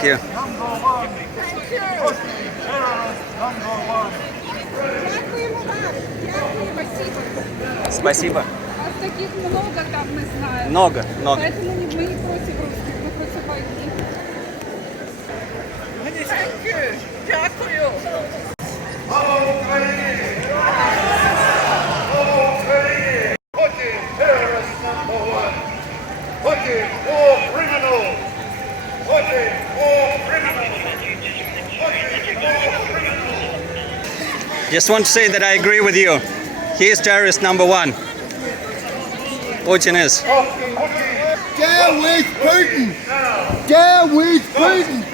Thank you. Спасибо. Таких много там мы знаем. Много. Поэтому мы не против русских, мы против войны. Дякую. Слава Україні! Слава Україні! Putin, terrorist number one! Putin, war criminal! Putin, war criminal! Putin, war criminal! Just want to say that I agree with you. He is terrorist number one. Putin is. Down with Putin! Down with Putin!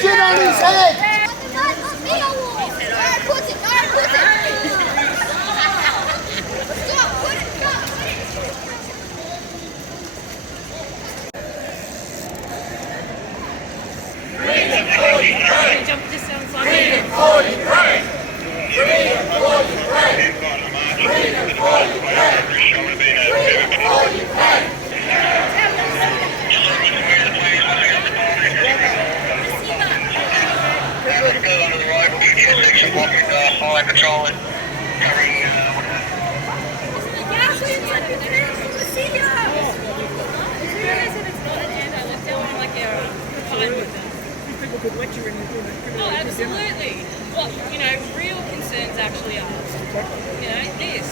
Shit on his head! Oh, absolutely. What, real concerns actually are. This.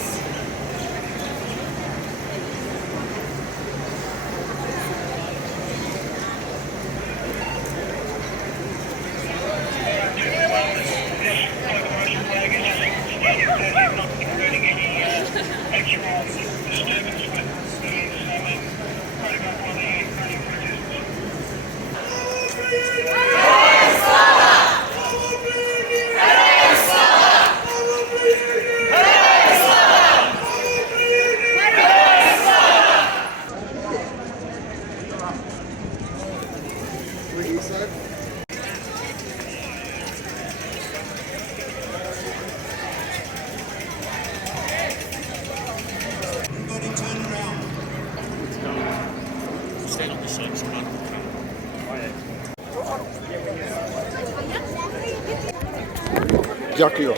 Dякую.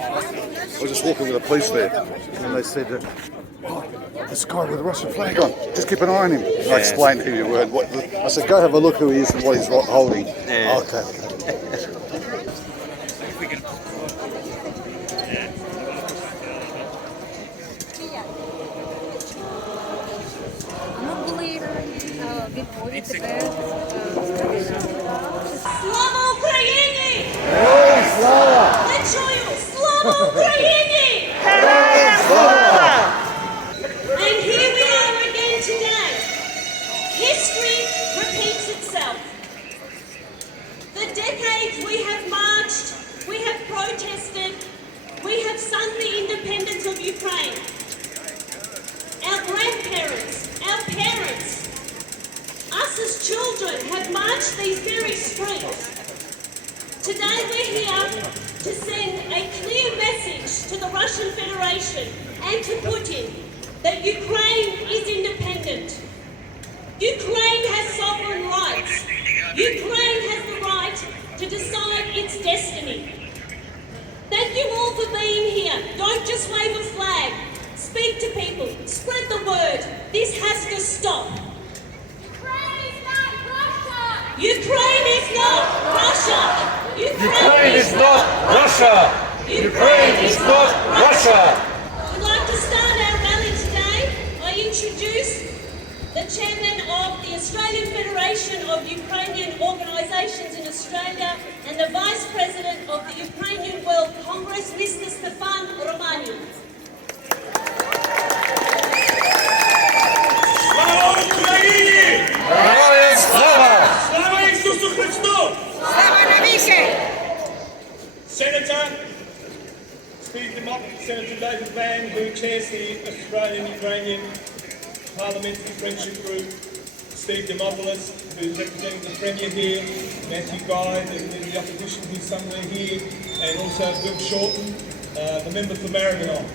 I was just walking with the police there, and they said, this guy with a Russian flag on, just keep an eye on him. I explained who you were. I said, go have a look who he is and what he's holding. Yeah. Okay. Ми були відповіді тебе. Слава Україні! Героям слава! Не чую! Слава Україні! Героям слава! And here we are again today. History repeats itself. The decades we have marched, we have protested, we have sung the independence of Ukraine. Our grandparents, our parents, us as children have marched these very streets. Today we're here to send a clear message to the Russian Federation and to Putin that Ukraine is independent. Ukraine has sovereign rights. Ukraine has the right to decide its destiny. Thank you all for being here. Don't just wave a flag. Speak to people. Spread the word. This has to stop. Ukraine is not Russia! Ukraine is not Russia! Ukraine is not Russia! Ukraine is not Russia! We'd like to start our rally today. I introduce the chairman of the Australian Federation of Ukrainian Organisations in Australia and the vice president of the Ukrainian World Congress, Mr. Stefan Romani. Слава Україні! Героям слава! Слава Ісусу Христу! Слава навіки! Senator David Van, who chairs the Australian-Ukrainian Parliamentary Friendship Group, Steve Demopoulos, who's representing the Premier here, Matthew Guy, the opposition who's somewhere here, and also Bill Shorten, the member for Maribyrnong.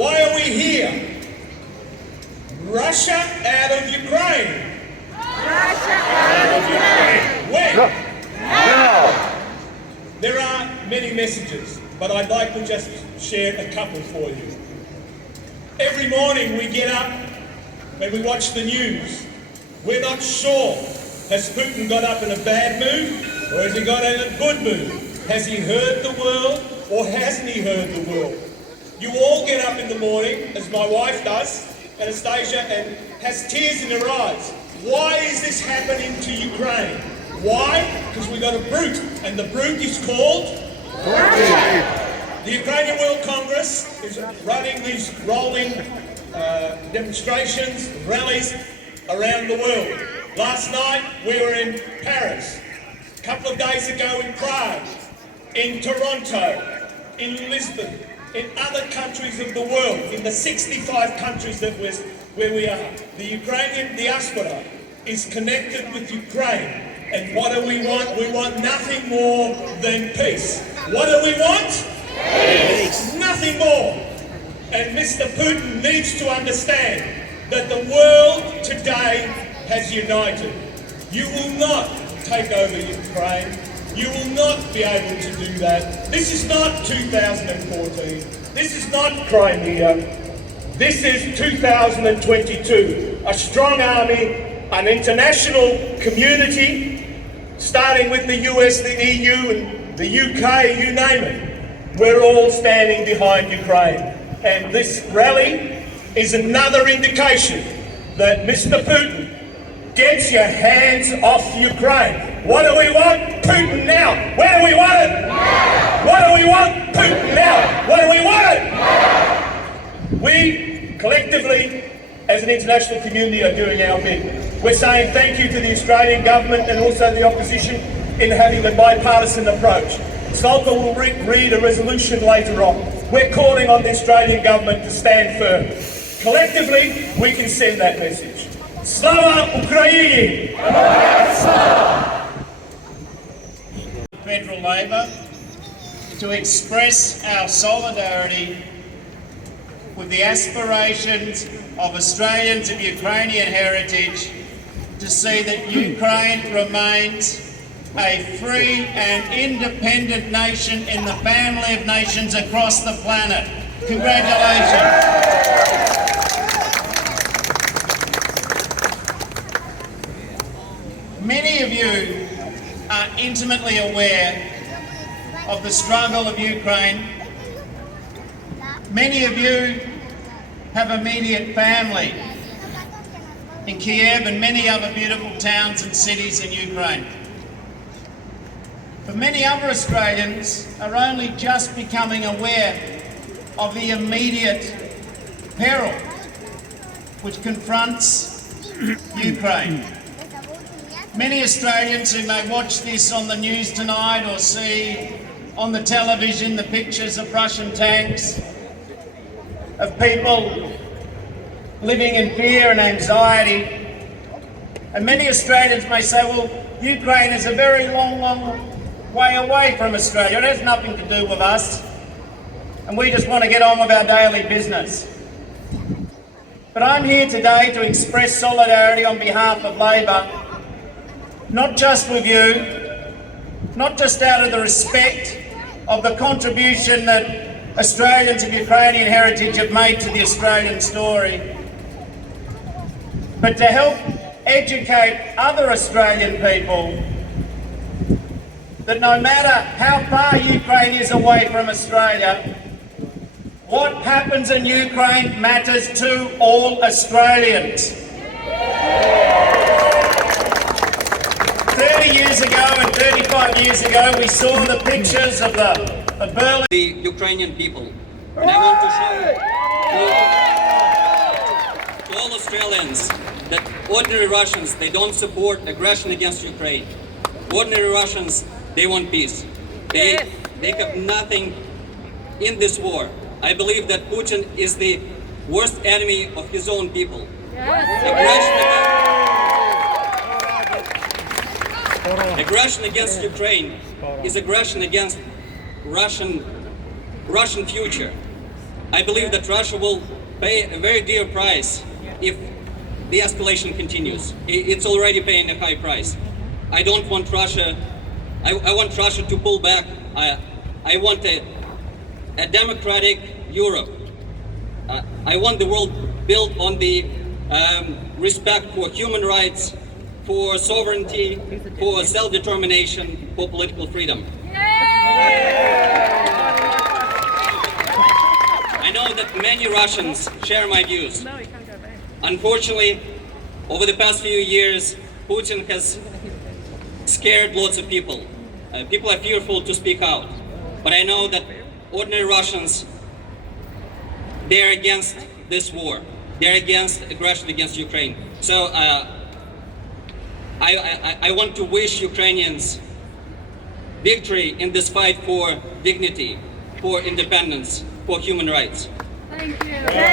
Why are we here? Russia out of Ukraine! When? Now. There are many messages, but I'd like to just share a couple for you. Every morning we get up and we watch the news. We're not sure. Has Putin got up in a bad mood or has he got in a good mood? Has he heard the world or hasn't he heard the world? You all get up in the morning, as my wife does, Anastasia, and has tears in her eyes. Why is this happening to Ukraine? Why? Because we've got a brute, and the brute is called the Ukrainian World Congress is running these rolling demonstrations, rallies around the world. Last night we were in Paris, a couple of days ago in Prague, in Toronto, in Lisbon, in other countries of the world, in the 65 countries that where we are. The Ukrainian diaspora is connected with Ukraine. And what do we want? We want nothing more than peace. What do we want? Peace. Nothing more. And Mr. Putin needs to understand that the world today has united. You will not take over Ukraine. You will not be able to do that. This is not 2014. This is not Crimea. This is 2022. A strong army, an international community, starting with the US, the EU, and the UK, you name it. We're all standing behind Ukraine. And this rally is another indication that Mr. Putin gets your hands off Ukraine. What do we want? Putin now. Where do we want it? Now. What do we want? Putin now. What do we want it? Now. We collectively, as an international community, are doing our bit. We're saying thank you to the Australian government and also the opposition in having the bipartisan approach. Zolka will read a resolution later on. We're calling on the Australian government to stand firm. Collectively, we can send that message. Slava Ukraini! Federal Labor to express our solidarity with the aspirations of Australians of Ukrainian heritage to see that Ukraine remains a free and independent nation in the family of nations across the planet. Congratulations. Many of you are intimately aware of the struggle of Ukraine. Many of you have immediate family in Kiev and many other beautiful towns and cities in Ukraine. But many other Australians are only just becoming aware of the immediate peril which confronts Ukraine. Many Australians who may watch this on the news tonight or see on the television the pictures of Russian tanks, of people living in fear and anxiety. And many Australians may say, well, Ukraine is a very long, long way away from Australia. It has nothing to do with us. And we just want to get on with our daily business. But I'm here today to express solidarity on behalf of Labor, not just with you, not just out of the respect of the contribution that Australians of Ukrainian heritage have made to the Australian story, but to help educate other Australian people that no matter how far Ukraine is away from Australia, what happens in Ukraine matters to all Australians. 30 years ago and 35 years ago, we saw the pictures of Berlin. The Ukrainian people. And I want to show to all Australians that ordinary Russians, they don't support aggression against Ukraine. Ordinary Russians, they want peace. They have nothing in this war. I believe that Putin is the worst enemy of his own people. Aggression against Ukraine is aggression against Russian future. I believe that Russia will pay a very dear price if the escalation continues. It's already paying a high price. I don't want Russia, I want Russia to pull back. I want a democratic Europe. I want the world built on the respect for human rights, for sovereignty, for self-determination, for political freedom. I know that many Russians share my views. Unfortunately, over the past few years, Putin has scared lots of people. People are fearful to speak out. But I know that ordinary Russians, they're against this war. They're against aggression against Ukraine. So I want to wish Ukrainians victory in this fight for dignity, for independence, for human rights. Thank you.